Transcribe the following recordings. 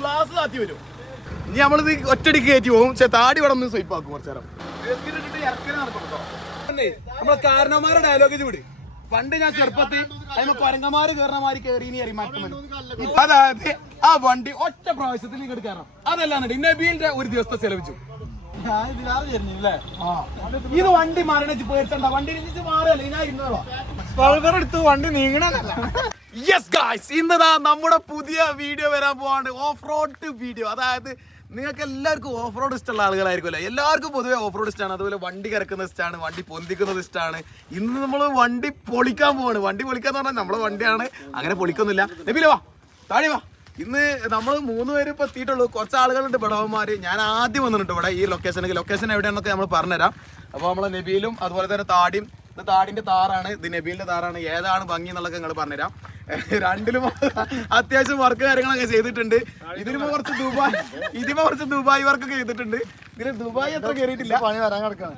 Glass താത്തി വരും. ഇനി നമ്മളിത് ഒറ്റടിക്ക് കയറ്റി പോകും. പക്ഷെ താടി ഇവിടെ ഒന്ന് സ്വൈപ്പാക്കും കുറച്ചു നേരം. നമ്മളെ കാരണവന്മാരുടെ ഡയലോഗ് വിട്. പണ്ട് ഞാൻ ചെറുപ്പത്തിൽ കൊരങ്ങന്മാര് കയറണമാര് കയറി അതായത് ആ വണ്ടി ഒറ്റ പ്രാവശ്യത്തിൽ ഇങ്ങോട്ട് കയറാം. അതല്ലാണ്ട് നബീലിന്റെ ഒരു ദിവസത്തെ ചെലവിച്ചു. ഇത് വണ്ടി മാറണ പേടിച്ചണ്ട. വണ്ടി മാറല്ലേ ഞാൻ ഇരുന്നോളാം. വണ്ടി നീങ്ങണ. യെസ് ഗായ്സ്, ഇന്നതാ നമ്മുടെ പുതിയ വീഡിയോ വരാൻ പോവാണ്. Off road video. അതായത് നിങ്ങൾക്ക് എല്ലാവർക്കും ഓഫ് റോഡ് ഇഷ്ടമുള്ള ആളുകളായിരിക്കുമല്ലോ. എല്ലാവർക്കും പൊതുവെ ഓഫ് റോഡ് ഇഷ്ടമാണ്. അതുപോലെ വണ്ടി കറക്കുന്നത് ഇഷ്ടമാണ്, വണ്ടി പൊന്തിക്കുന്നത് ഇഷ്ടമാണ്. ഇന്ന് നമ്മൾ വണ്ടി പൊളിക്കാൻ പോവാണ്. വണ്ടി പൊളിക്കാന്ന് പറഞ്ഞാൽ നമ്മളെ വണ്ടിയാണ്, അങ്ങനെ പൊളിക്കൊന്നുമില്ല. നബീല വാ, താഴെ വാ. ഇന്ന് നമ്മൾ 3 പേര് ഇപ്പൊ എത്തിയിട്ടുള്ളൂ. കുറച്ച് ആളുകളുണ്ട് ബടവന്മാര്. ഞാൻ ആദ്യം വന്നിട്ടുണ്ട് ഇവിടെ ഈ ലൊക്കേഷൻ എവിടെയാണെന്നൊക്കെ നമ്മൾ പറഞ്ഞുതരാം. അപ്പോൾ നമ്മളെ നബീലും അതുപോലെ തന്നെ താടിയും. ഇത് താടിന്റെ താറാണ്, ഇത് നബീലിന്റെ താറാണ്. ഏതാണ് ഭംഗി എന്നുള്ളതൊക്കെ നിങ്ങൾ പറഞ്ഞുതരാം. രണ്ടിലും അത്യാവശ്യം വർക്ക് കാര്യങ്ങളൊക്കെ ചെയ്തിട്ടുണ്ട്. ഇതിനുമ്പോ കുറച്ച് ദുബായ് വർക്കൊക്കെ ചെയ്തിട്ടുണ്ട്. ഇതിന് ദുബായ് എത്ര കയറിയിട്ടില്ല, പണി വരാൻ കിടക്കണം.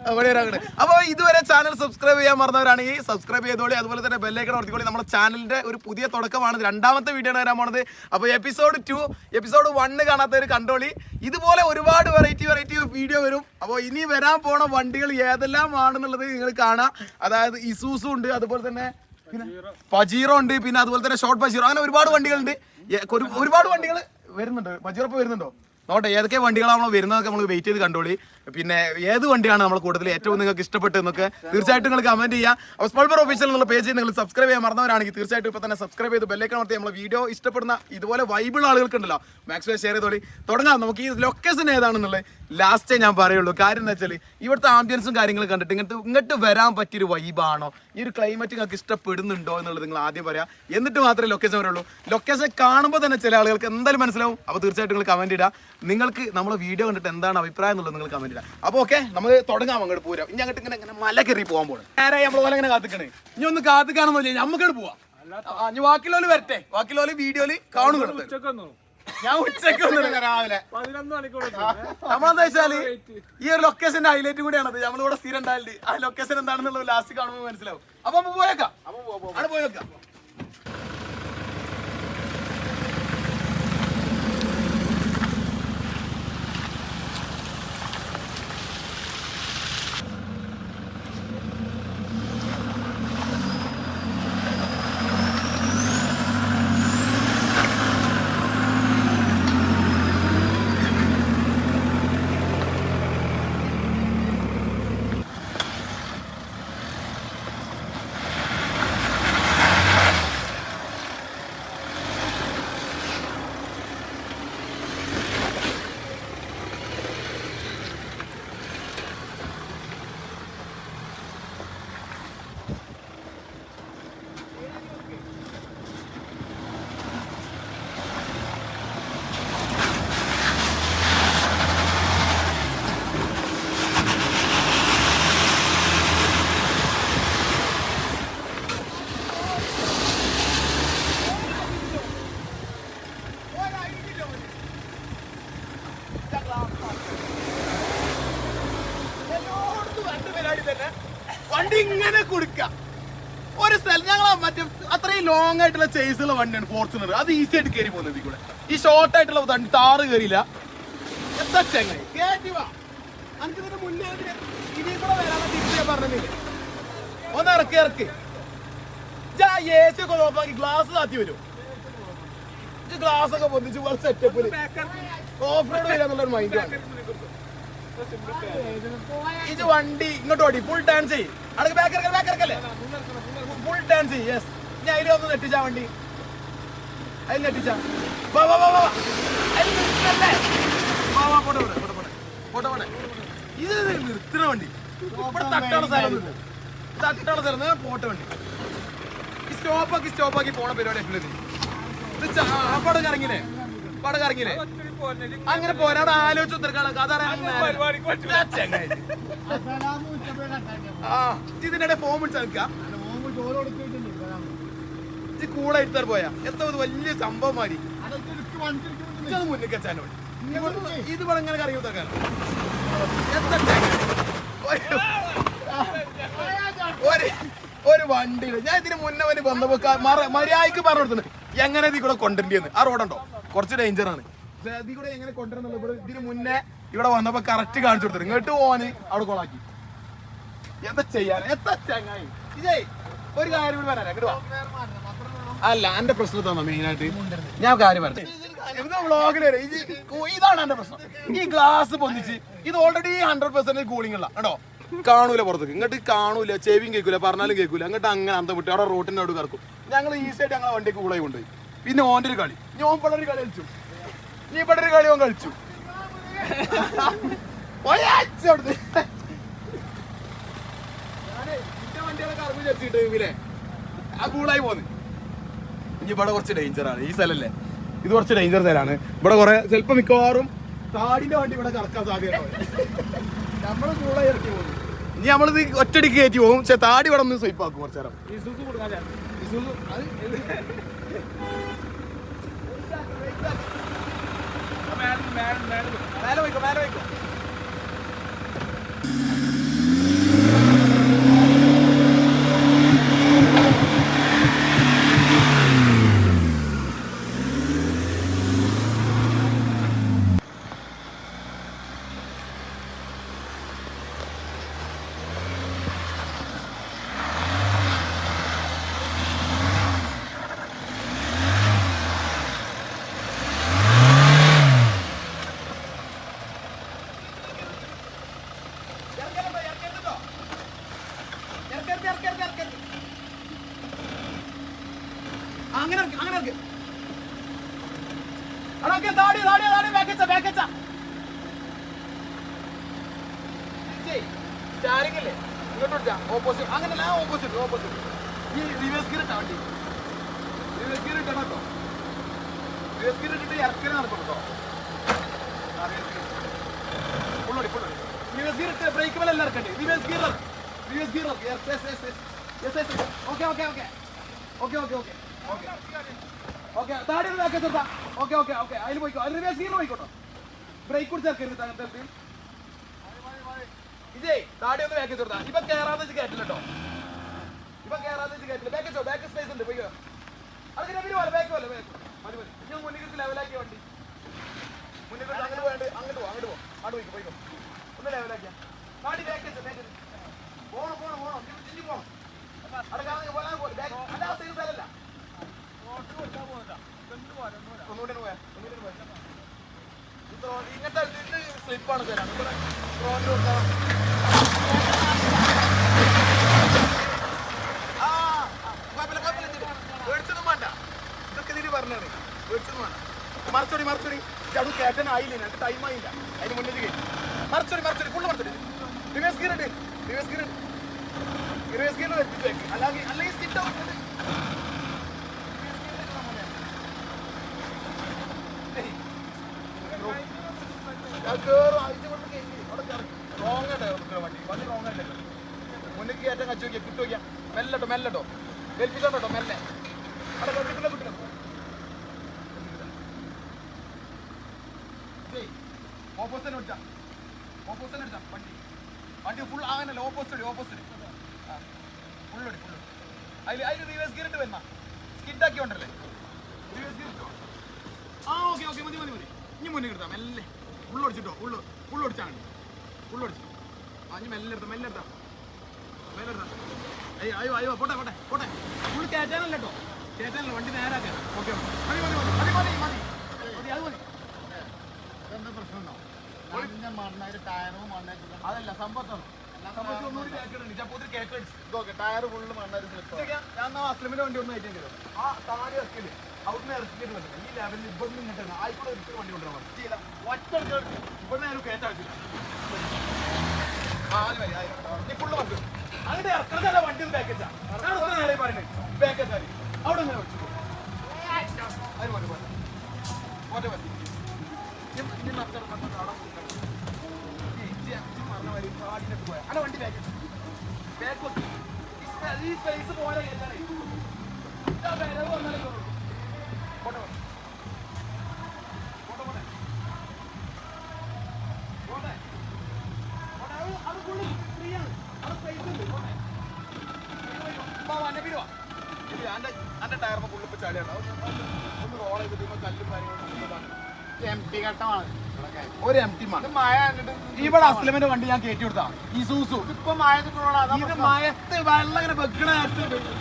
അപ്പൊ ഇതുവരെ ചാനൽ സബ്സ്ക്രൈബ് ചെയ്യാൻ മറന്നവരാണെങ്കിൽ സബ്സ്ക്രൈബ് ചെയ്തോളി. അതുപോലെ തന്നെ ബെല്ലൈക്കൺ അമർത്തിക്കോളി. നമ്മുടെ ചാനലിന്റെ ഒരു പുതിയ തുടക്കമാണ്. 2ാമത്തെ വീഡിയോ ആണ് വരാൻ പോണത്. അപ്പോൾ എപ്പിസോഡ് 2, എപ്പിസോഡ് 1 കാണാത്തവർ കണ്ടോളി. ഇതുപോലെ ഒരുപാട് വെറൈറ്റി വീഡിയോ വരും. അപ്പോൾ ഇനി വരാൻ പോണ വണ്ടികൾ ഏതെല്ലാം ആണെന്നുള്ളത് നിങ്ങൾ കാണാം. അതായത് ഇസൂസു ഉണ്ട്, അതുപോലെ തന്നെ പജീറോ ഉണ്ട്, പിന്നെ അതുപോലെ തന്നെ ഷോർട്ട് പജീറോ, അങ്ങനെ ഒരുപാട് വണ്ടികളുണ്ട്. ഒരുപാട് വണ്ടികൾ വരുന്നുണ്ട്. പജീറോ ഇപ്പോൾ വരുന്നുണ്ടോ നോട്ടെ. ഏതൊക്കെ വണ്ടികളാണോ വരുന്നതൊക്കെ നമ്മൾ വെയിറ്റ് ചെയ്ത് കണ്ടോളി. പിന്നെ ഏത് വണ്ടിയാണ് നമ്മൾ കൂടുതൽ ഏറ്റവും നിങ്ങൾക്ക് ഇഷ്ടപ്പെട്ടതെന്നൊക്കെ തീർച്ചയായിട്ടും നിങ്ങൾ കമന്റ് ചെയ്യുക. അപ്പോൾ സ്പൾബർ ഒഫീഷ്യൽ എന്നുള്ള പേജ് നിങ്ങൾ സബ്സ്ക്രൈബ് ചെയ്യാൻ മറന്നവരാണെങ്കിൽ തീർച്ചയായിട്ടും ഇപ്പോൾ തന്നെ സബ്സ്ക്രൈബ് ചെയ്ത് ബെല്ലൈക്കൺ അമർത്തി നമ്മൾ വീഡിയോ ഇഷ്ടപ്പെടുന്ന ഇതുപോലെ വൈബിൾ ആളുകൾക്കുണ്ടല്ലോ മാക്സിമം ഷെയർ ചെയ്തോളി. തുടങ്ങാം. നമുക്ക് ഈ ലൊക്കേഷൻ ഏതാണെന്നുള്ളത് ലാസ്റ്റേ ഞാൻ പറയുള്ളൂ. കാര്യം എന്താ വെച്ചാൽ ഇവിടുത്തെ ആംബിയൻസും കാര്യങ്ങളും കണ്ടിട്ട് ഇങ്ങോട്ട് വരാൻ പറ്റിയൊരു വൈബാണോ, ഈ ഒരു ക്ലൈമറ്റ് നിങ്ങൾക്ക് ഇഷ്ടപ്പെടുന്നുണ്ടോ എന്നുള്ളത് നിങ്ങൾ ആദ്യം പറയാം. എന്നിട്ട് മാത്രമേ ലൊക്കേഷൻ വരുള്ളൂ. ലൊക്കേഷൻ കാണുമ്പോൾ തന്നെ ചില ആളുകൾക്ക് എന്തായാലും മനസ്സിലാവും. അപ്പോൾ തീർച്ചയായിട്ടും നിങ്ങൾ കമന്റ് ഇടുക. നിങ്ങൾക്ക് നമ്മളെ വീഡിയോ കണ്ടിട്ട് എന്താണ് അഭിപ്രായം എന്നുള്ളത് നിങ്ങൾ കമന്റ് ഇടുക. അപ്പോൾ ഓക്കെ, നമുക്ക് തുടങ്ങാം. അങ്ങോട്ട് പോരാം. ഇനി അങ്ങോട്ട് ഇങ്ങനെ മല കയറി പോകാൻ പോകണം. നേരെ നമ്മൾ പോലെ ഇങ്ങനെ കാത്തിക്കണേ. ഇനി ഒന്ന് കാത്തിക്കാണെന്ന് നമുക്കോട് പോവാം. ഇനി ബാക്കിയുള്ളവര് വരട്ടെ. ബാക്കിയുള്ളവര് വീഡിയോയില് കാണുന്നുണ്ട്. ഞാൻ ഉച്ചക്ക് രാവിലെ 11 മണിക്കൂർ. നമ്മളെന്താ വെച്ചാല് ഈ ഒരു ലൊക്കേഷന്റെ ഹൈലൈറ്റ് കൂടിയാണത്. നമ്മളിവിടെ സ്ഥിരം ഉണ്ടാവില്ല. ആ ലൊക്കേഷൻ എന്താണെന്നുള്ളത് ലാസ്റ്റ് കാണുമ്പോൾ മനസ്സിലാവും. അപ്പൊ നമുക്ക് പോയേക്കാം. അവിടെ പോയേക്കാം. വണ്ടി ഇങ്ങനെ കുടുക്ക ഒരു സ്ഥലം. ഞങ്ങൾ മറ്റേ അത്രയും ലോങ് ആയിട്ടുള്ള ചേസുള്ള വണ്ടിയാണ് ഫോർച്യൂണർ. അത് ഈസി ആയിട്ട് കയറി പോകുന്നത്. കൂടെ ഈ ഷോർട്ട് ആയിട്ടുള്ള വണ്ടി താറ് കയറിയില്ല. എന്താ ചെങ്ങായി കയറ്റി വാ. എനിക്ക് ഇതിന്റെ മുന്നേ ഇനി കൂടെ വരാതെ തിരിച്ചു പറഞ്ഞില്ലേ. ഒന്ന് ഇറക്കി എ സി ഒക്കെ നോക്കി ഗ്ലാസ് താത്തി വരും. ഗ്ലാസ് ഒക്കെ പൊന്തിച്ച് സെറ്റപ്പില് ഓഫ് റോഡ് വരാന്നുള്ളൊരു മൈൻഡാണ്. ഇത് വണ്ടി ഇങ്ങോട്ട് ഓടി ഫുൾ ടേൺ ചെയ്യും. അടക്ക് ബാക്കല്ലേ ഫുൾ ടേൺ ചെയ്യും. യെസ്, ഞാൻ അതിൽ ഒന്ന് നെട്ടിച്ചാ വണ്ടി. അതിൽ നെട്ടിച്ചാ പോട്ടെ. ഇത് നിർത്തുന്ന വണ്ടി. ഇവിടെ തട്ടാണ് സ്ഥലം പോട്ടെ വണ്ടി. ഈ സ്റ്റോപ്പാക്കി പോണ പരിപാടി എപ്പോഴും ഇത് പടം കറങ്ങില്ലേ. അങ്ങനെ പോരാതെ ആലോചിച്ച് ഇതിനിടെ ഫോം വിളിച്ച് നിൽക്കാം. ഇത് കൂടെ എടുത്താൽ പോയാ എത്ര വലിയ സംഭവമാരി മുന്നിൽ വെച്ചാനോട് ഇത് ഇവിടെ ഇങ്ങനെ കറങ്ങി നോക്കാൻ ഒരു വണ്ടി. ഞാൻ ഇതിന് മുന്നേ വന്നപ്പോ മര്യാദക്ക് പറഞ്ഞു കൊടുത്തിട്ടുണ്ട് എങ്ങനെ ഇതിൽ കൂടെ കൊണ്ടുവരേണ്ടി. ആ റോഡുണ്ടോ കുറച്ച് ഡേഞ്ചറാണ്. പക്ഷെ അതിൽ കൂടെ എങ്ങനെ കൊണ്ടുവരുന്നുള്ളൂ. ഇവിടെ ഇതിന് മുന്നേ ഇവിടെ വന്നപ്പോ കറക്റ്റ് കാണിച്ചു കൊടുത്തു. ഇങ്ങോട്ട് പോവാന് അവിടെ കൊളാക്കി. എന്താ ചെയ്യാൻ എത്ര ചങ്ങായി ഇതേ ഒരു കാര്യം കൂടി പറയാം. അല്ല എന്റെ പ്രശ്നം തന്നെ മെയിനായിട്ട് ഞാൻ കാര്യം പറഞ്ഞു വ്ളോഗിൽ വരെ ഇതാണ് എന്റെ പ്രശ്നം. ഈ ഗ്ലാസ് പൊന്നിച്ച് ഇത് ഓൾറെഡി 100% കൂളിംഗ് ഉള്ള കേട്ടോ. കാണൂല പുറത്തേക്ക് ഇങ്ങോട്ട് കാണൂല, ചെവിയും കേൾക്കൂല, പറഞ്ഞാലും കേൾക്കൂല. അങ്ങോട്ട് അങ്ങനെ അന്ത വിട്ട് അവിടെ റോട്ടിന്റെ അവിടെ കിടക്കും. ഞങ്ങൾ ഈസിയായിട്ട് ഞങ്ങളെ വണ്ടിക്ക് കൂളായി കൊണ്ടുപോയി. പിന്നെ ഓൻ്റെ ഒരു കളി ഞാൻ ഇവിടെ ഒരു കളി കളിച്ചു, നീ ഇവിടെ ഒരു കളി ഓൻ കളിച്ചു. വണ്ടികളൊക്കെ അറിവ് വെച്ചിട്ട് ഇവരെ ആ കൂളായി പോന്ന്. ഇനി ഇവിടെ കുറച്ച് ഡേഞ്ചറാണ് ഈ സ്ഥലല്ലേ, ഇത് കുറച്ച് ഡേഞ്ചർ സ്ഥലമാണ്. ഇവിടെ കുറെ ചിലപ്പോൾ മിക്കവാറും താടിന്റെ വണ്ടി ഇവിടെ കറക്കാൻ സാധ്യത. നമ്മള് കൂളായി ഇറക്കി പോകുന്നു. ഇനി നമ്മളിത് ഒറ്റടിക്ക് കയറ്റി പോകും. പക്ഷെ താടി ഇവിടെ ഒന്ന് സ്വൈപ്പ് ആക്കും കുറച്ചു നേരം. മേലെ വയ്ക്കോ മേലെ വയ്ക്കോ. അങ്ങനെ ഓപ്പോസിറ്റ് അങ്ങനല്ല, ഓപ്പോസിറ്റ് ഓപ്പോസിറ്റ് ഈ റിവേഴ്സ് ഗിയർ ഇട്ടാ വണ്ടി. റിവേഴ്സ് ഗിയർ ഇട്ടണം കേട്ടോ. റിവേഴ്സ് ഗിയർ ഇട്ടിട്ട് ഇറക്കൽ നടക്കും കേട്ടോ. ഫുള്ളോടി ഫുള്ളോടി റിവേഴ്സ് ഗിയർ ഇട്ട് ബ്രേക്ക് മേലെ എല്ലാം ഇറക്കണ്ടേ. Reverse gear reverse gear okay okay okay okay okay okay okay okay താടി ഒന്ന് ബാക്ക് വെച്ചാ ഓക്കെ ഓക്കെ ഓക്കെ അതിൽ പോയിക്കോ. അത് റിവേഴ്സ് ഗിയർ പോയിക്കോട്ടോ. ബ്രേക്ക് കൂടി ചേർക്കരുത് അങ്ങനത്തെ. ഇതേ താടി ഒന്ന് ബാക്ക് വെച്ചാ ഇപ്പൊ കേറാതെ കയറ്റില്ല കേട്ടോ. ഇപ്പൊ കേറാതെ കയറ്റില്ല. ബാക്ക് വെച്ചോ, ബാക്ക് സ്പേസ് ഉണ്ട് പോയിക്കോ. അത് പോലെ ബാക്ക് പോലെ ബാക്ക് മതി മതി. ഞാൻ മുന്നിൽ ലെവലാക്കിയ വണ്ടി മുന്നിൽ അങ്ങോട്ട് പോയാണ്ട് അങ്ങോട്ട് പോ അങ്ങോട്ട് പോ അങ്ങോട്ട് പോയിക്കോ പോയിക്കോ. ഒന്ന് ലെവലാക്കിയ താടി ബാക്ക് വെച്ചോ. ബാക്ക് പോണം പോണം പോണം തിരിഞ്ഞു പോണം. അവിടെ കാണാൻ പോകാൻ പോലെ ബാക്ക് അല്ല സൈഡ് സ്ഥലമല്ല. ഒന്നുകൂടെ പോയാ ഒന്നുകൂടെ പോയാ ഇങ്ങനത്തെ സ്ലിപ്പാണ് തരാം. റോഡിൽ കൊടുക്കാം. പേടിച്ചൊന്നും വേണ്ട, ഇതൊക്കെ ഇതിന് പറഞ്ഞാണ്. പേടിച്ചൊന്നും വേണ്ട. മറച്ചോടി മറച്ചോടി അത് കയറ്റാൻ ആയില്ല, എനിക്ക് ടൈം ആയില്ല. അതിന് മുന്നേ കയറ്റി മറച്ചോടി മറച്ചോടി ഫുള്ള് മറച്ചോടി. റിവേഴ്സ് ഗിയർ ഉണ്ട്, റിവേഴ്സ് ഗിയർ റിവേഴ്സ് ഗിയർ വെച്ചിട്ട് അല്ലെങ്കിൽ അല്ലെങ്കിൽ സ്കിറ്റ് ഔട്ട് മുന്നിൽ കയറ്റാൻ കച്ചു നോക്കിയാൽ കിട്ടു നോക്കിയാ മെല്ലട്ടോ മെല്ലട്ടോ ഏൽപ്പിച്ചോട്ടോ മെല്ലെ അവിടെ കിട്ടില്ല കിട്ടില്ല. ഓപ്പോസിറ്റ് അടിച്ചാ ഓപ്പോസിറ്റ് അടിച്ചാ വണ്ടി വണ്ടി ഫുൾ അങ്ങനല്ല. ഓപ്പോസിറ്റ് ഓപ്പോസിറ്റ് ഫുള്ളോടി ഫുള്ളോടി. അതിൽ റിവേഴ്സ് ഗിയർ ഇട്ട് വരുന്ന സ്കിഡാക്കി ഉണ്ടല്ലേ. റിവേഴ്സ് ഗിയർ ഇട്ടോ. ആ ഓക്കെ ഓക്കെ മതി മതി മതി. ഇനി മുന്നിൽ എടുത്താൽ മെല്ലെ ഫുള്ളൊടിച്ചിട്ടോ. ഫുള്ളൊടിച്ചാണ് ഫുള്ളൊടിച്ചു. ആ ഇനി മെല്ലെ എടുത്താൽ മെല്ലെ എടുത്താ മെല്ലെ എടുത്താ. അയ്യോ അയ്യോ അയ്യോ പോട്ടെ പോട്ടെ പോട്ടെ. ഫുള്ള് കയറ്റാനല്ല കേട്ടോ, കയറ്റാനല്ല വണ്ടി നേരാക്കാൻ. ഓക്കെ മതി മതി മതി മതി മതി മതി മതി അത് മതി. എന്താ പ്രശ്നമുണ്ടോ? അതല്ല സംഭവത്താണ് ടയർ ഫുള്ള് മണ്ണായിരുന്നു. ഞാൻ അസ്ലമിന്റെ വണ്ടി ഒന്നും ആയിട്ട് ആ താടി ഇറക്കിയത് അവിടുന്ന് ഇറക്കിയിട്ട് വന്നില്ല. ഈ ലെവലിൽ ഇവിടുന്ന് ഇങ്ങോട്ടാണ് ആയിക്കോട്ടെ ഒരിക്കലും വണ്ടി കൊണ്ടുവരാൻ പറ്റില്ല. ഒറ്റ ഇവിടുന്ന് ആരും കയറ്റാവശ്യമില്ല. ഫുള്ള് വണ്ടി അങ്ങനെ ഇറക്കുന്നതല്ല വണ്ടി ഒന്ന് ബാക്കച്ചാ പറയുന്നത്. ബാക്കച്ചാൽ അവിടെ അങ്ങനെ വെച്ചു അതിന് പോലെ പോലെ പോട്ടെ പറ്റി അല്ല വണ്ടി ബാക്ക് ബാക്ക് ഈ സ്പേസ് പോലെ പോട്ടെ അത് ഫുള്ള് ഫ്രീ ആണ്. അത് സ്പേസ് ഉണ്ട്. എന്റെ ടയറിന് ഫുള്ള് ഇപ്പൊ ചളിയാണ്. ഒന്ന് റോൾ ചെയ്തിട്ട് കല്ലും കാര്യങ്ങളും ഒരു എം ടി ഇവിടെ അസ്ലമിന്റെ വണ്ടി ഞാൻ കയറ്റി കൊടുത്താ ഈ സൂസു ഇപ്പൊ ഇത് മയത്ത് വെള്ളം ഇങ്ങനെ വെക്കണ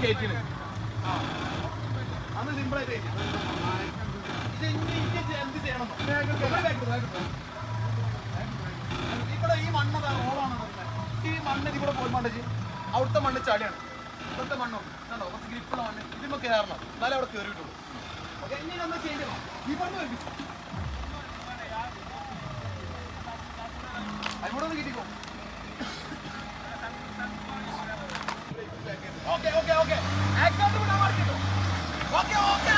കയറ്റിന് അന്ന് സിമ്പിളായിട്ട് ഇത് എന്ത് ചെയ്യണം ഇവിടെ ഈ മണ്ണതാ റോളാണ് ഈ മണ്ണ് ഇവിടെ പോയി മണ്ണിച്ച് അവിടുത്തെ മണ്ണ് ചളിയാണ് ഇവിടുത്തെ മണ്ണോ കണ്ടോ കുറച്ച് ഗ്രിപ്പുള്ള മണ്ണ് ഇതിമ്മ കയറണം എന്നാലും അവിടെ കയറി കിട്ടുള്ളൂ ഓക്കെ ഇനി എന്താ ചെയ്യണം ഈ മണ്ണ് വെപ്പിച്ചു അതിലൂടെ ഒന്ന് കിട്ടിക്കോ ഓക്കെ ഓക്കെ ഓക്കെ ആക്സിഡന്റ് വിടാൻ മാറിക്കോ ഓക്കെ ഓക്കെ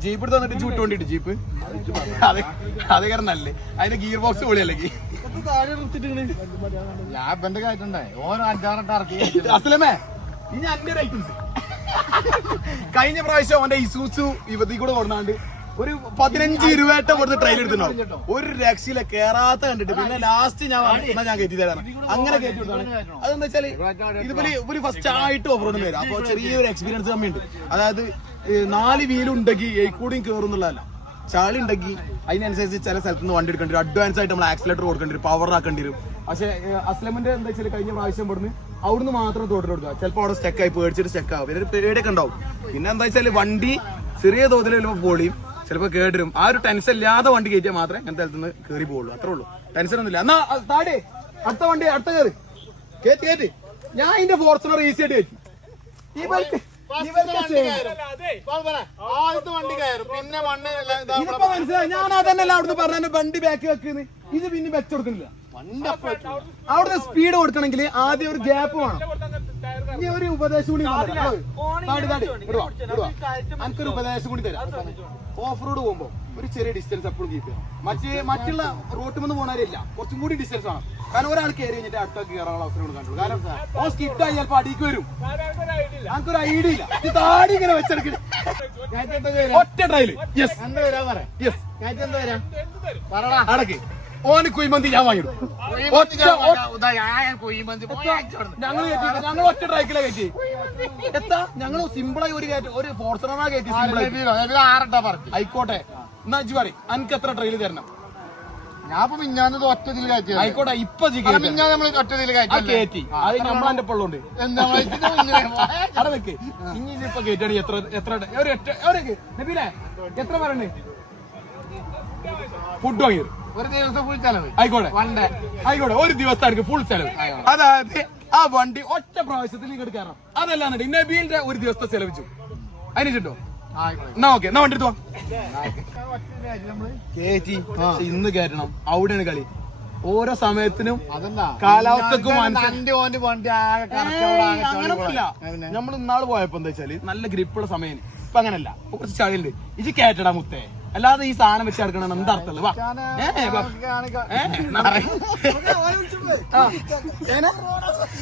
ജീപ്പ് എടുത്ത് വന്നിട്ട് ചൂട്ട് കൊണ്ടിട്ട് ജീപ്പ് അത് കാരണം നല്ലേ അതിന്റെ ഗിയർ ബോക്സ് പൊളിയല്ലേ അസലമേ ഇനി അന്റെ ഐറ്റംസ് കഴിഞ്ഞ പ്രാവശ്യം അവന്റെ ഇസൂസു യുവതി കൂടെ കൊണ്ടാണ്ട് ഒരു 15-20 കൊടുത്ത് ട്രെയിൽ എടുത്തിട്ടുണ്ടോ ഒരു രക്ഷയില കേറാത്ത കണ്ടിട്ട് പിന്നെ ലാസ്റ്റ് ഞാൻ കയറ്റി തരാണ് അങ്ങനെ കയറ്റി കൊടുത്താണ് അതെന്താ വെച്ചാല് ഇതുപോലെ ഒരു ഫസ്റ്റ് ആയിട്ട് ഓഫ് റോഡ് വരും അപ്പൊ ചെറിയൊരു എക്സ്പീരിയൻസ് കമ്മിയുണ്ട് അതായത് 4 വീലുണ്ടെങ്കിൽ കൂടിയും കയറുന്നുള്ളതല്ല ചാളി ഉണ്ടെങ്കിൽ അതിനനുസരിച്ച് ചില സ്ഥലത്ത് നിന്ന് വണ്ടി എടുക്കേണ്ടി വരും അഡ്വാൻസ് ആയിട്ട് നമ്മൾ ആക്സിലേറ്റർ കൊടുക്കേണ്ടി വരും പവർ ആക്കേണ്ടി വരും പക്ഷെ അസ്ലമിന്റെ എന്താ വെച്ചാൽ കഴിഞ്ഞ പ്രാവശ്യം ഇവിടുന്ന് അവിടുന്ന് മാത്രം തോട്ടിൽ കൊടുക്കുക ചിലപ്പോൾ അവിടെ സ്റ്റെക്കായി പേടിച്ചിട്ട് സ്റ്റെക്കാവും പിന്നെ ഒരു പേടിയൊക്കെ ഉണ്ടാവും പിന്നെ എന്താ വെച്ചാൽ വണ്ടി ചെറിയ തോതിൽ ചിലപ്പോൾ പൊളിയും ചിലപ്പോൾ കേട്ടിരും ആ ഒരു ടെൻഷൻ ഇല്ലാതെ വണ്ടി കയറ്റിയാൽ മാത്രമേ അങ്ങനത്തെ സ്ഥലത്ത് നിന്ന് കയറി പോകുള്ളൂ അത്രേ ഉള്ളൂ ടെൻഷൻ ഒന്നുമില്ല എന്നാ താഴെ അടുത്ത വണ്ടി അടുത്ത കയറി കയറ്റി ഞാൻ ഇതിന്റെ ഫോർച്യൂണർ ഈസി ആയിട്ട് കയറ്റി ഈ ബൈക്ക് ഇതിപ്പോ മനസ്സിലായി ഞാൻ അതന്നെയല്ല അവിടുന്ന് പറഞ്ഞ വണ്ടി ബാക്ക് വെക്കുന്നത് ഇത് പിന്നെ വെച്ച് കൊടുക്കുന്നില്ല അവിടുന്ന് സ്പീഡ് കൊടുക്കണമെങ്കിൽ ആദ്യം ഒരു ഗ്യാപ്പ് വേണം ഇനി ഒരു ഉപദേശം കൂടി എനിക്കൊരു ഉപദേശം കൂടി തരാം ഓഫ് റോഡ് പോകുമ്പോ ഒരു ചെറിയ ഡിസ്റ്റൻസ് എപ്പോഴും കീപ്പ് ചെയ്യാം മറ്റുള്ള റോട്ടിൽ നിന്ന് പോണവരില്ല കുറച്ചും കൂടി ഡിസ്റ്റൻസ് ആണ് കാരണം ഒരാൾ കയറി കഴിഞ്ഞിട്ട് അടുത്തേക്ക് കയറാനുള്ള അവസരം കൊടുക്കാനുള്ളൂ കാരണം ഓ സ്കിറ്റായി ചിലപ്പോ അടിക്ക് വരും എനിക്കൊരു ഐഡിയ ഇല്ല ഇത് താടി ഇങ്ങനെ വെച്ചെടുക്കണേ ഒറ്റ ട്രയല് അടക്ക് ഓന് കുഴിമന്തി ഞാൻ വാങ്ങിടും ഞങ്ങൾ ഒറ്റ ട്രൈക്കിലെ കയറ്റി എത്താ ഞങ്ങൾ സിമ്പിളായി ഒരു ഫോർച്യൂണറാ കയറ്റി സിമ്പിളായി ആയിക്കോട്ടെ എന്നാ ഇജ്ജ് പറയും എനിക്ക് എത്ര ട്രെയിൽ തരണം ഞാൻ മിഞ്ഞാന്ന് ഒറ്റതിൽ കയറ്റി ആയിക്കോട്ടെ ഇപ്പൊ ഒറ്റതിൽ കയറ്റി അത് നമ്മളെന്റെ പൊള്ളുണ്ട് അവിടെ നിക്ക് ഇനി ഇപ്പൊ കയറ്റാണ് എത്ര പറയണ്ടേ ഫുഡ് വാങ്ങിയത് ഒരു ദിവസം ഫുൾ ചെലവ് ആയിക്കോട്ടെ ഒരു ദിവസത്തെ ഫുൾ ചെലവ് അതായത് ആ വണ്ടി ഒറ്റ പ്രാവശ്യത്തിൽ ഇങ്ങോട്ട് കയറാം അതല്ലാന്നിട്ട് നബീലിന്റെ ഒരു ദിവസത്തെ ചെലവിച്ചു അതിനുണ്ടോ എന്നാ ഓക്കെ എന്നാ വണ്ടി എടുത്തോ കേറ്റി ഇന്ന് കയറ്റണം അവിടെയാണ് കളി ഓരോ സമയത്തിനും കാലാവസ്ഥക്കും അങ്ങനൊന്നുമില്ല നമ്മൾ ഇന്നാള് പോയപ്പോ എന്താ വെച്ചാല് നല്ല ഗ്രിപ്പുള്ള സമയം ഇപ്പൊ അങ്ങനല്ല കുറച്ച് ചളിയുണ്ട് ഇത് കേറ്റടാ മുത്തേ അല്ലാതെ ഈ സാധനം വെച്ച് എടുക്കണം എന്താ അർത്ഥമല്ല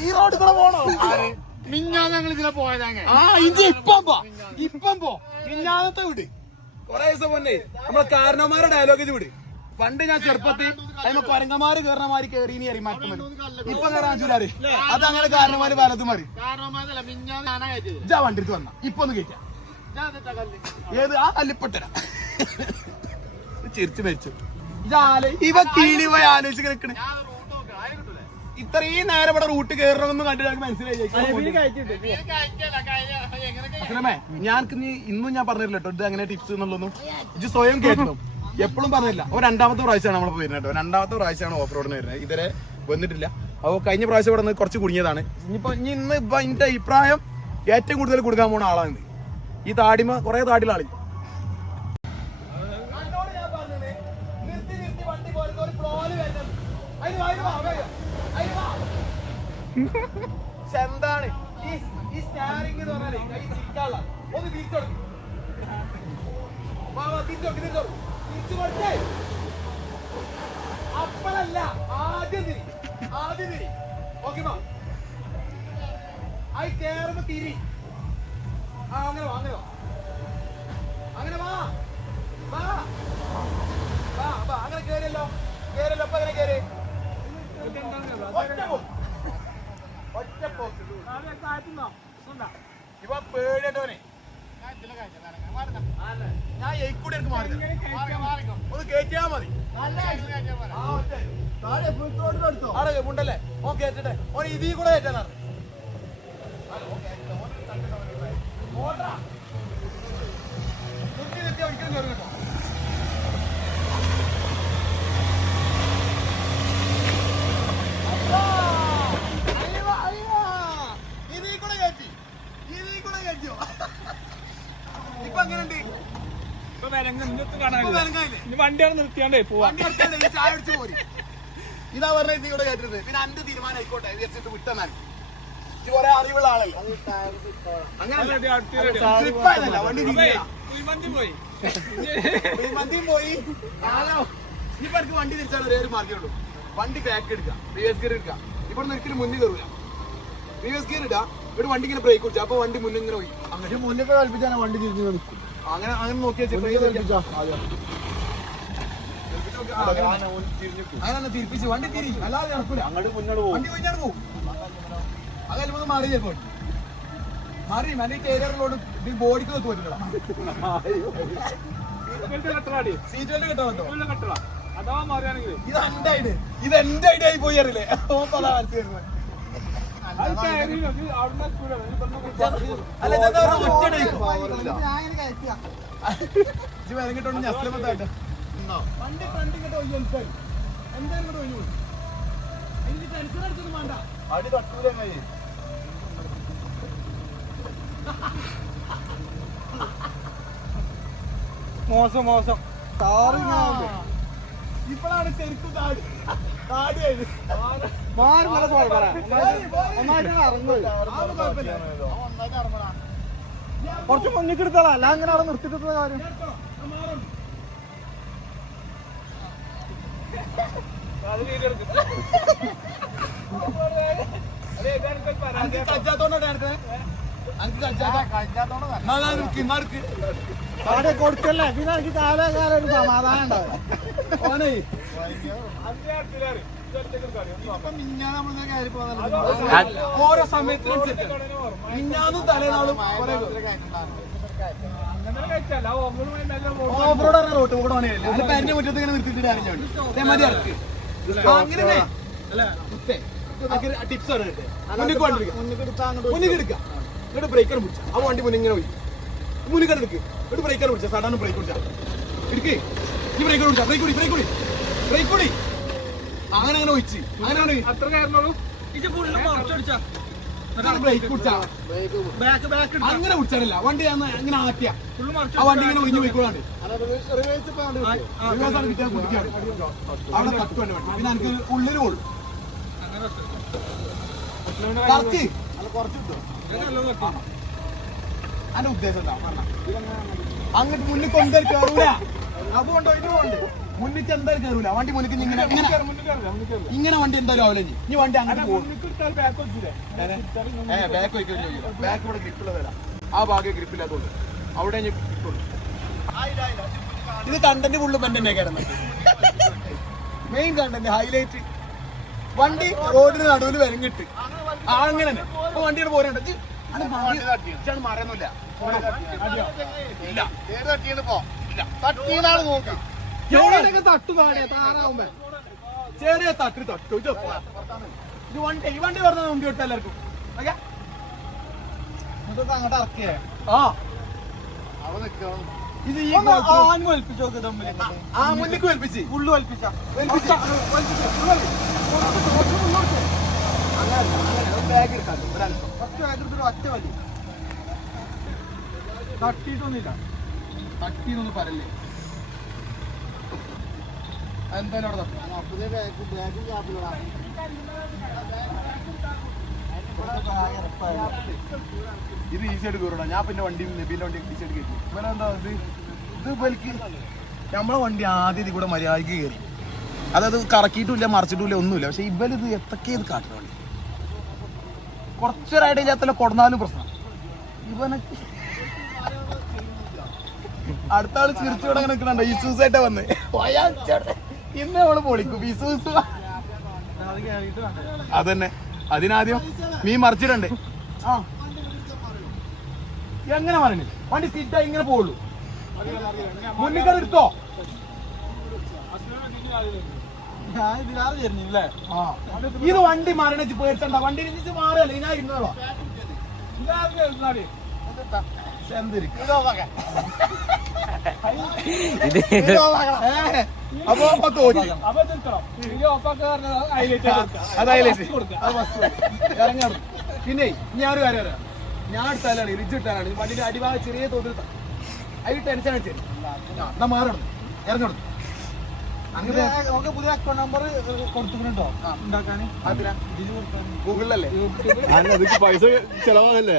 ഈ റോഡ് കൂടെ പോണോ ഞങ്ങൾ ഇതിലെ പോയതാങ്ങ ഇപ്പം പോ മിഞ്ഞാന്നത്തെ വിട് കൊറേ ദിവസം പൊന്നെ നമ്മളെ കാരണവന്മാരുടെ ഡയലോഗ് വിട് പണ്ട് ഞാൻ ചെറുപ്പത്തിൽ അതിന് പരങ്ങന്മാര് കയറണമാര് കയറി ഇനി അറിയും മാറ്റം ഇപ്പൊ കയറാൻ ചൂരാറ് അത് അങ്ങനെ കാരണന്മാര് പലതും മാറി വണ്ടി എടുത്ത് വന്ന ഇപ്പൊ ഒന്ന് കയറ്റാം ഏത് ആ കല്ലിപ്പട്ടര ചിരിച്ചു മരിച്ചു ഇവ കീഴി പോയി ആലോചിച്ച് നിൽക്കണേ ഇത്രയും നേരം ഇവിടെ റൂട്ട് കയറണമെന്ന് കണ്ടിട്ട് മനസ്സിലായി ഞാൻ ഇന്നും ഞാൻ പറഞ്ഞില്ല കേട്ടോ ഇത് അങ്ങനെ ടിപ്സ് എന്നുള്ളതൊന്നും ഇത് സ്വയം കേട്ടോ എപ്പോഴും പറഞ്ഞില്ല ഒരു രണ്ടാമത്തെ പ്രാവശ്യമാണ് നമ്മളിപ്പോ വരുന്നത് കേട്ടോ രണ്ടാമത്തെ പ്രാവശ്യമാണ് ഓഫ് റോഡിന് വരുന്നത് ഇതുവരെ വന്നിട്ടില്ല അപ്പോൾ കഴിഞ്ഞ പ്രാവശ്യം ഇവിടെ നിന്ന് കുറച്ച് കുടുങ്ങിയതാണ് ഇന്ന് ഇപ്പൊ എന്റെ അഭിപ്രായം ഏറ്റവും കൂടുതൽ കൊടുക്കാൻ പോണ ആളാണ് ഈ താടിമ കുറെ താടിയുള്ള ആളി എന്താണ് ഈ സ്റ്റാരിങ് എന്ന് പറഞ്ഞാലേ കൈ തിരിക്കാനുള്ള ഒന്ന് തിരിച്ചോടുക്കും തിരിച്ചു കൊടുത്തേ അപ്പഴല്ല ആദ്യം തിരി ഓക്കെ ആയി കേറുമ്പോ തിരി അങ്ങനെ വാ അങ്ങനെ കേറിയല്ലോ അപ്പൊ അങ്ങനെ കേറി ഞാൻ കൂടി എനിക്ക് മാറി ഒന്ന് കയറ്റിയാ മതി ഉണ്ടല്ലേ ഓ കേട്ടിട്ടെ ഓൻ ഇതിൽ കൂടെ കയറ്റാനാണ് ഒരിക്കലും കയറി കേട്ടോ വണ്ടിയാണ് നിർത്തിയാണ്ടേ പോവാ ചായ അടിച്ചു പോരി ഇതാ പറഞ്ഞ ഇത് ഇവിടെ കേട്ടിരുന്നത് പിന്നെ എന്റെ തീരുമാനം ആയിക്കോട്ടെ വിചാരിച്ചിട്ട് വിട്ടെന്നാൽ ഇത് കുറെ അറിവുള്ള ആളല്ലോ അങ്ങനെ വണ്ടി പോയി ഇനിയിപ്പോ എനിക്ക് വണ്ടി തിരിച്ചാൽ ഒരേ ഒരു മാർഗേ ഉള്ളൂ വണ്ടി ബാക്ക് എടുക്കാം റിവേഴ്സ് ഗിയർ എടുക്കാം ഇവിടെ നിന്ന് ഒരിക്കലും മുന്നിൽ കയറൂല റിവേഴ്സ് ഗിയർ ഇടാം ഇവിടെ വണ്ടി ഇങ്ങനെ ബ്രേക്ക് കുടിച്ചു അപ്പൊ വണ്ടി മുന്നിൽ ഇങ്ങനെ പോയി അങ്ങനെ മുന്നൊക്കെ കളിപ്പിച്ചാൽ വണ്ടി തിരിഞ്ഞു നിൽക്കും അങ്ങനെ അങ്ങനെ നോക്കിയാ അങ്ങനെ തിരിപ്പിച്ച് വണ്ടി തിരിക്കും അല്ലാതെ നടക്കൂല അങ്ങോട്ട് മുന്നോട്ട് പോകും വണ്ടി പോയിട്ടാണ് പോകും അതല്ല മാറി ചിലപ്പോൾ മാറി മറ്റേ കേരളോട് ബോഡിക്ക് നോക്കി പറ്റില്ല സീറ്റ് ബെൽറ്റ് കിട്ടാൻ പറ്റുമോ അഥവാ മാറിയാണെങ്കിൽ ഇത് എന്റെ ഐഡിയ ആയി പോയി അറിയില്ലേ പല വരുന്നത് വണ്ടി ഫ്രണ്ട് കേട്ടോ എന്തായാലും ഇങ്ങോട്ട് ഒഴിഞ്ഞു എനിക്ക് ടെൻഷൻ അടിച്ചൊന്നും വേണ്ട അടി തട്ടൂല മോശം മോശം ഇപ്പോഴാണ് ശരിക്കും താടിയായത് കുറച്ച് മുന്നിൽ എടുത്തോളാം അല്ല അങ്ങനെ അവിടെ നിർത്തിയിട്ടുള്ള കാര്യം കൊടുക്കല്ലേ പിന്നെ എനിക്ക് കാലകാലം ഒരു സമാധാനം ഉണ്ടാവും ഓരോ സമയത്തിനും മിഞ്ഞാന്നും തലേനാളും ഓഫ് റോഡ് റോട്ട് കൂടെ പണിയല്ലേ എന്റെ മുറ്റത്ത് ഇങ്ങനെ നിർത്തിയിട്ട് അറിഞ്ഞോണ്ട് മതി ഇറക്ക് അങ്ങനെ ടിപ്സ് ആണ് മുന്നിൽ എടുക്കാം ഇവിടെ ബ്രേക്കർ പിടിച്ച ആ വണ്ടി മുന്നിൽ ഇങ്ങനെ പോയി മുന്നിൽ എടുക്ക് ഇവിടെ ബ്രേക്കർ പിടിച്ച സാധാരണ ബ്രേക്ക് പിടിച്ച എടുക്ക് ഈ ബ്രേക്കർ പിടിച്ച ബ്രേക്ക് കൂടി ബ്രേക്ക് കൂടി ബ്രേക്ക് കൂടി അങ്ങനെ അങ്ങനെ ഒഴിച്ച് അങ്ങനെ അത്ര കാരണമുള്ളൂ അങ്ങനെ പിടിച്ചാറില്ല വണ്ടി അങ്ങനെ ആറ്റിയ ആ വണ്ടി ഇങ്ങനെ ഒഴിഞ്ഞു പോയിക്കോളാണ്ട് അവിടെ തട്ട് വണ്ടി പിന്നെ എനിക്ക് ഉള്ളിൽ പോളും കറക്ക് അതിന്റെ ഉദ്ദേശം എന്താ അങ്ങോട്ട് മുന്നിൽ കൊണ്ടുപോയി കയറൂല അതുകൊണ്ടോ ഇത് പോണ്ട് മുന്നിക്ക് എന്തായാലും കയറൂല വണ്ടി മുന്നിക്ക് ഇങ്ങനെ ഇങ്ങനെ വണ്ടി എന്തായാലും ആവില്ല ഇനി വണ്ടി അങ്ങനെ പോകും ബാക്ക് വയ്ക്കില്ല ബാക്ക് ഇവിടെ ഗ്രിപ്പുള്ള വരാം ആ ഭാഗം ഗ്രിപ്പില്ലാത്തതുകൊണ്ട് അവിടെ കിട്ടുള്ളൂ ഇത് കണ്ടന്റ് ഫുള്ള് തന്നെ കിടന്നത് മെയിൻ കണ്ടന്റ് ഹൈലൈറ്റ് വണ്ടി റോഡിന് നടുവിൽ വരങ്ങിട്ട് അങ്ങനെ അപ്പൊ വണ്ടിയുടെ പോരുണ്ട് മറയൊന്നുമില്ല ചെറിയ തട്ടി തട്ടു ഇത് വണ്ടി ഈ വണ്ടി പറഞ്ഞ മുമ്പ് വിട്ട എല്ലാവർക്കും അങ്ങോട്ട് ഇറക്കിയേ ആ ഇത് ഈ ആ മുന്നിക്ക് വലിപ്പിച്ച് ഉള്ളു വലിപ്പിച്ച ബാഗ് എടുക്കാൻ ഒറ്റ വലി തട്ടിയിട്ടൊന്നുമില്ല തട്ടിന്നൊന്നും പറയല്ലേ എന്തായാലും അവിടെ ഇത് ഈസി ആയിട്ട് കയറണം ഞാൻ പിന്നെ വണ്ടിയും നബീന്റെ വണ്ടി ഈസി ആയിട്ട് കയറ്റി ഇവരെ എന്താ ഇത് വലിക്ക് നമ്മളെ വണ്ടി ആദ്യം ഇതിൽ കൂടെ മര്യാദക്ക് കയറി അതായത് കറക്കിയിട്ടില്ല മറിച്ചിട്ടില്ല ഒന്നുമില്ല പക്ഷെ ഇവരിത് എത്തൊക്കെ ഇത് കാട്ടുന്ന വണ്ടി കുറച്ചൊരായിട്ട് ഇല്ലാത്തല്ല കൊടുന്നാലും പ്രശ്നം ഇവനെ അടുത്ത ആള് ചിരിച്ചോടെ അങ്ങനെ നിൽക്കണുണ്ടോ ഇസൂസായിട്ടാ വന്ന് ഇന്ന് നമ്മള് പൊളിക്കും ഇസൂസ് അതന്നെ അതിനാദ്യം മീൻ മറിച്ചിടണ്ടേ ആ എങ്ങനെ പറയണേ വണ്ടി സ്കിറ്റായി ഇങ്ങനെ പോവുള്ളൂ മുന്നിൽ എടുത്തോ. ഞാൻ ഇതിലാറ് ചേരുന്നില്ലേ? ഇത് വണ്ടി മാറണ പേടിച്ചണ്ട. വണ്ടി മാറല്ലേ ഞാൻ ഇരുന്നോളോ. അപ്പൊ തോറ്റി. പിന്നെ ഞാനൊരു കാര്യം പറയാം. ഞാൻ ഇട്ടാലാണ് റിജ് ഇട്ടാലാണ് വണ്ടിന്റെ അടിഭാഗം ചെറിയ തോതിൽ അതിൽ ടെൻഷൻ അടിച്ചു. എന്നാ മാറണം, ഇറങ്ങണം. നമുക്ക് പുതിയ അക്കൗണ്ട് നമ്പർ കൊടുത്തിട്ടുണ്ടോ ഉണ്ടാക്കാൻ? ഗൂഗിളിലല്ലേ പൈസ ചെലവാകല്ലേ?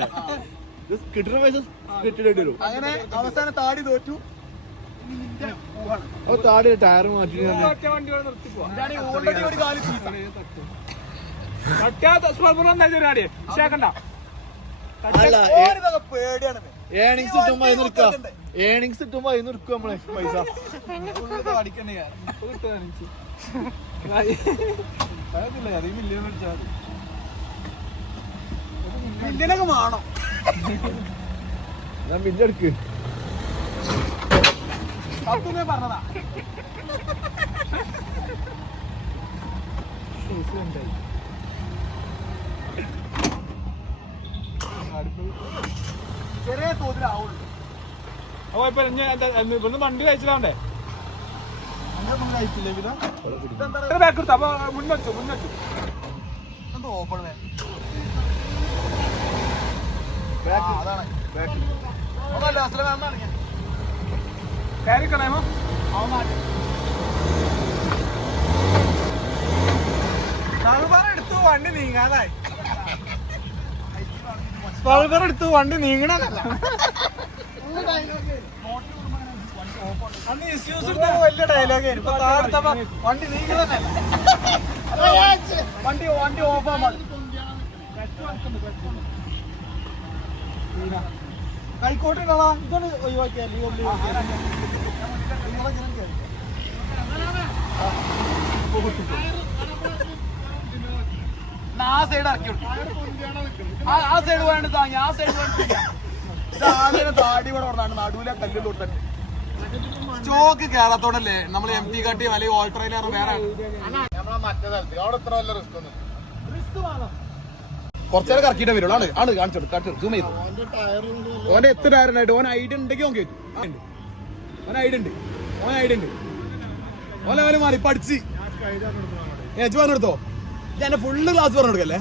കിട്ടുന്ന പൈസ കിട്ടിട്ട് വരും. അങ്ങനെ അവസാനം താടി തോറ്റു. അപ്പൊ താടി ടയർ മാറ്റി ഓൾറെഡി ഒരു കാലം പേടിയാണ്. ഏണിങ്സ് കിട്ടുമ്പോ അതിന് നിൽക്കാം. ഏണിങ്സ് കിട്ടുമ്പോ അതിന് നിൽക്കും നമ്മളെ പൈസ. മില്യനൊക്കെ വേണം. ഞാൻ ബില്ലെടുക്ക്. അതൊന്നും പറഞ്ഞതാ. ചെറിയ തോതിലാവുള്ളൂ. ഇവിടുന്ന് വണ്ടി കഴിച്ചിട്ടാണ്ടേ അങ്ങനൊന്നും കഴിച്ചില്ല. ഇതാ ബാക്ക് അപ്പൊ മുന്നോട്ട് എന്തോ ഓപ്പൺ അതാണ് ഒന്നല്ല അസലമാണെന്നാണ് ഞാൻ കയറിക്കണേമോ എടുത്തു വണ്ടി നീങ്ങാതായി. സ്പൾബർ എടുത്തു വണ്ടി നീങ്ങണല്ല. അന്ന് ഇഷ്യൂസ് വലിയ ഡയലോഗ് വണ്ടി നീങ്ങണല്ല. വണ്ടി വണ്ടി ഓഫാൻ പാടില്ല. കൈക്കോട്ട് ഇതാണ് ഒഴിവാക്കിയാൽ ആ സൈഡ് ഇറക്കി ആ സൈഡ് വേണ്ട താങ്ങി. ആ സൈഡ് വേണ്ട താടി കൂടെ പറഞ്ഞാണ് നടുവിലെ കല്ലിൽ തൊട്ടിട്ട് സ്റ്റോക്ക് കേരളത്തോടല്ലേ നമ്മൾ എം ടി കാട്ടി അല്ലെങ്കിൽ ഓൾട്രയിലർ വേറെ മറ്റേ സ്ഥലത്ത് അവിടെ ഇത്ര വല്ല റിസ്ക് ഒന്നും കുറച്ചേരം കറക്കിട്ടേ വരുള്ളൂ. ആണ് കാണിച്ചോട്ട് സൂം ചെയ്തു. ഓന്റെ എത്ര ടയറുണ്ടായിട്ട് ഓൻ ഐഡിയ ഉണ്ടെങ്കിൽ ഓൻ കേട്ടു. ഓൻ ഐഡിയ ഉണ്ട്. ഓലെ മാറി പഠിച്ച് പറഞ്ഞു കൊടുത്തോ. ഞാൻ ഫുള്ള് ക്ലാസ് പറഞ്ഞു കൊടുക്കല്ലേ.